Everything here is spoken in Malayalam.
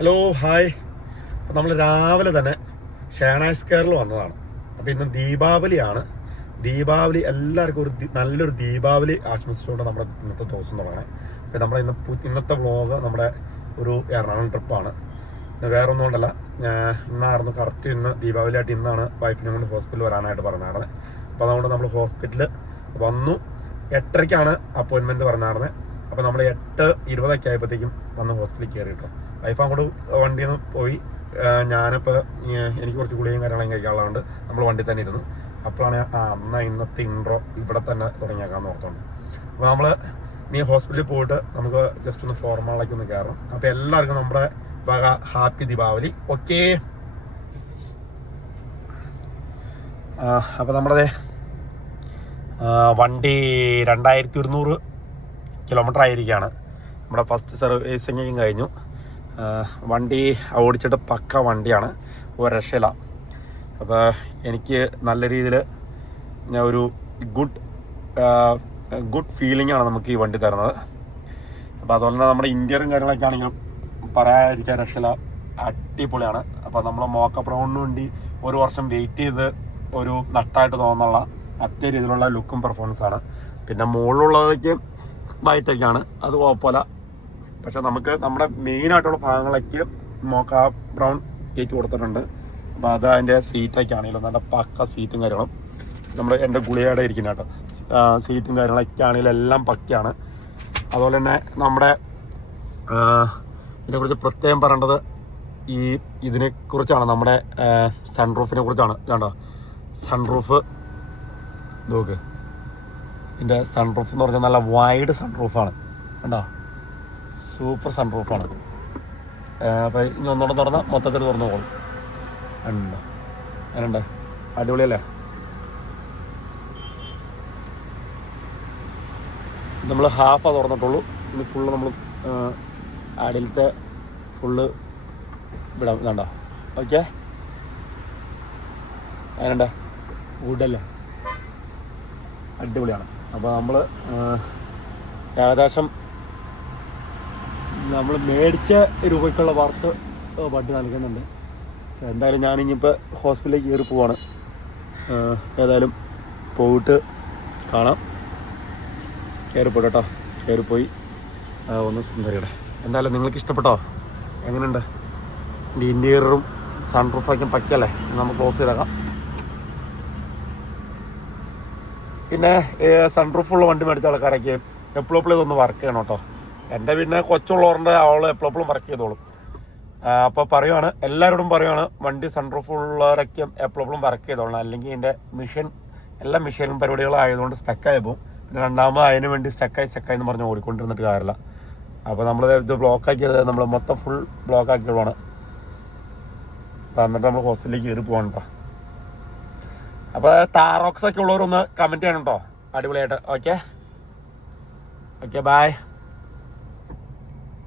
Hello hi. അപ്പോൾ നമ്മൾ രാവിലെ തന്നെ ഷേണായ്സ് കെയറിൽ വന്നതാണ്. അപ്പോൾ ഇന്ന് ദീപാവലിയാണ്. ദീപാവലി എല്ലാവർക്കും നല്ലൊരു ദീപാവലി ആശംസിച്ചുകൊണ്ട് നമ്മുടെ ഇന്നത്തെ ദിവസം തുടങ്ങണേ. അപ്പോൾ നമ്മുടെ ഇന്നത്തെ വ്ളോഗ് നമ്മുടെ ഒരു എറണാകുളം ട്രിപ്പാണ്. വേറെ ഒന്നും കൊണ്ടല്ല, ഇന്നായിരുന്നു കറക്റ്റ് ഇന്ന് ദീപാവലിയായിട്ട് ഇന്നാണ് വൈഫിനെ കൊണ്ട് ഹോസ്പിറ്റലിൽ വരാനായിട്ട് പറഞ്ഞായിരുന്നത്. അപ്പോൾ അതുകൊണ്ട് നമ്മൾ ഹോസ്പിറ്റലിൽ വന്നു. 8:30ക്കാണ് അപ്പോയിൻമെൻറ്റ് പറഞ്ഞായിരുന്നത്. അപ്പോൾ നമ്മൾ 8:20 ആയപ്പോഴത്തേക്കും വന്ന് ഹോസ്പിറ്റലിൽ കയറി കേട്ടോ. വൈഫ് അങ്ങോട്ട് വണ്ടിയിൽ നിന്ന് പോയി. ഞാനിപ്പോൾ എനിക്ക് കുറച്ച് ഗുളികയും കാര്യങ്ങളും കഴിക്കാനുള്ളതുകൊണ്ട് നമ്മൾ വണ്ടി തന്നെ ഇരുന്നു. അപ്പോഴാണ് എന്നാൽ ഇന്നത്തെ ഇൻട്രോ ഇവിടെ തന്നെ തുടങ്ങിയേക്കാമെന്ന് ഓർത്തോണ്ട്. അപ്പോൾ നമ്മൾ ഇനി ഹോസ്പിറ്റലിൽ പോയിട്ട് നമുക്ക് ജസ്റ്റ് ഒന്ന് ഫോർമാളിലേക്ക് ഒന്ന് കയറണം. അപ്പോൾ എല്ലാവർക്കും നമ്മുടെ വക ഹാപ്പി ദീപാവലി. ഓക്കേ. അപ്പോൾ നമ്മുടെ വണ്ടി 2100 കിലോമീറ്റർ ആയിരിക്കുകയാണ്. നമ്മുടെ ഫസ്റ്റ് സർവീസിങ്ങും കഴിഞ്ഞു. വണ്ടി ഓടിച്ചിട്ട് പക്ക വണ്ടിയാണ്, ഒരു രക്ഷയില്ല. അപ്പോൾ എനിക്ക് നല്ല രീതിയിൽ ഒരു ഗുഡ് ഫീലിംഗ് ആണ് നമുക്ക് ഈ വണ്ടി തരുന്നത്. അപ്പോൾ അതുപോലെ തന്നെ നമ്മുടെ ഇൻറ്റീരിയറും കാര്യങ്ങളൊക്കെ ആണെങ്കിലും പറയാതിരിക്കാൻ രക്ഷയില്ല, അടിപൊളിയാണ്. അപ്പോൾ നമ്മൾ മോക്കപ്പ് റൗണ്ടിന് വേണ്ടി 1 വർഷം വെയിറ്റ് ചെയ്ത് ഒരു നട്ടായിട്ട് തോന്നുള്ള അത്തേ രീതിയിലുള്ള ലുക്കും പെർഫോമൻസാണ്. പിന്നെ മുകളിലുള്ളതൊക്കെ വൈറ്റൊക്കെയാണ്, അത് കുഴപ്പമില്ല. പക്ഷെ നമുക്ക് നമ്മുടെ മെയിനായിട്ടുള്ള ഭാഗങ്ങളൊക്കെ മോക്ക ബ്രൗൺ കയറ്റി കൊടുത്തിട്ടുണ്ട്. അപ്പോൾ അത് അതിൻ്റെ സീറ്റൊക്കെ ആണെങ്കിലും നല്ല പക്ക സീറ്റും കാര്യങ്ങളും എൻ്റെ ഗുളികയുടെ ഇരിക്കുന്ന കേട്ടോ സീറ്റും കാര്യങ്ങളൊക്കെ ആണെങ്കിലും എല്ലാം പക്കയാണ്. അതുപോലെ തന്നെ നമ്മുടെ ഇതിനെക്കുറിച്ച് പ്രത്യേകം പറയേണ്ടത് ഇതിനെക്കുറിച്ചാണ്, നമ്മുടെ സൺറൂഫിനെ കുറിച്ചാണ്. കണ്ടോ സൺറൂഫ് നോക്ക്, ഇതിൻ്റെ സൺറൂഫ് എന്ന് പറഞ്ഞാൽ നല്ല വൈഡ് സൺറൂഫാണ്. കണ്ടോ സൂപ്പർ സൺറൂഫാണ്. അപ്പോൾ ഇനി ഒന്നുകൂടെ തുറന്നാൽ മൊത്തത്തിൽ തുറന്നു പോകും. ഉണ്ടോ അതിനുണ്ട്, അടിപൊളിയല്ലേ. നമ്മൾ ഹാഫാ തുറന്നിട്ടുള്ളൂ. ഇനി ഫുള്ള് നമ്മൾ അടിയിലത്തെ ഫുള്ള് വിടാം. ഇതുണ്ടോ ഓക്കെ, അതിനുണ്ട് വുഡല്ലേ, അടിപൊളിയാണ്. അപ്പോൾ നമ്മൾ ഏകദേശം നമ്മൾ മേടിച്ച രൂപയ്ക്കുള്ള വർക്ക് വണ്ടി നൽകുന്നുണ്ട്. എന്തായാലും ഞാനിപ്പോൾ ഹോസ്പിറ്റലിലേക്ക് കയറി പോവാണ്. ഏതായാലും പോയിട്ട് കാണാം. കയറിപ്പോട്ടെ കേട്ടോ, കയറിപ്പോയി ഒന്ന് സുന്ദരിയുടെ. എന്തായാലും നിങ്ങൾക്ക് ഇഷ്ടപ്പെട്ടോ? എങ്ങനെയുണ്ട് എൻ്റെ ഇൻറ്റീരിയറും സൺറൂഫൊക്കെ പക്കല്ലേ? നമുക്ക് ക്ലോസ് ചെയ്തേക്കാം. പിന്നെ സൺറൂഫുള്ള വണ്ടി മേടിച്ച ആൾക്കാരൊക്കെ എപ്പോഴും ഇതൊന്ന് വർക്ക് ചെയ്യണം കേട്ടോ. എൻ്റെ പിന്നെ കൊച്ചുള്ളവരുടെ അവൾ എപ്പോഴും വർക്ക് ചെയ്തോളും. അപ്പോൾ പറയുവാണ്, എല്ലാവരോടും പറയുവാണ്, വണ്ടി സൺറൂഫുള്ളവരൊക്കെ എപ്പോഴും വർക്ക് ചെയ്തോളണം. അല്ലെങ്കിൽ എൻ്റെ എല്ലാ മെഷീനും പരിപാടികളും ആയതുകൊണ്ട് സ്റ്റക്കായി പോകും. പിന്നെ രണ്ടാമത് അതിന് വേണ്ടി സ്റ്റക്കായി എന്ന് പറഞ്ഞ് ഓടിക്കൊണ്ടിരുന്നിട്ട് കാര്യമില്ല. അപ്പോൾ നമ്മൾ ഇത് ബ്ലോക്കാക്കിയത് നമ്മൾ മൊത്തം ഫുൾ ബ്ലോക്കാക്കിയതാണ്. അപ്പോൾ എന്നിട്ട് നമ്മൾ ഹോസ്പിറ്റലിലേക്ക് കയറി പോകണം കേട്ടോ. അപ്പോൾ താറോക്സൊക്കെ ഉള്ളവരൊന്ന് കമൻറ്റ് ചെയ്യണം കേട്ടോ, അടിപൊളിയായിട്ട്. Okay bye.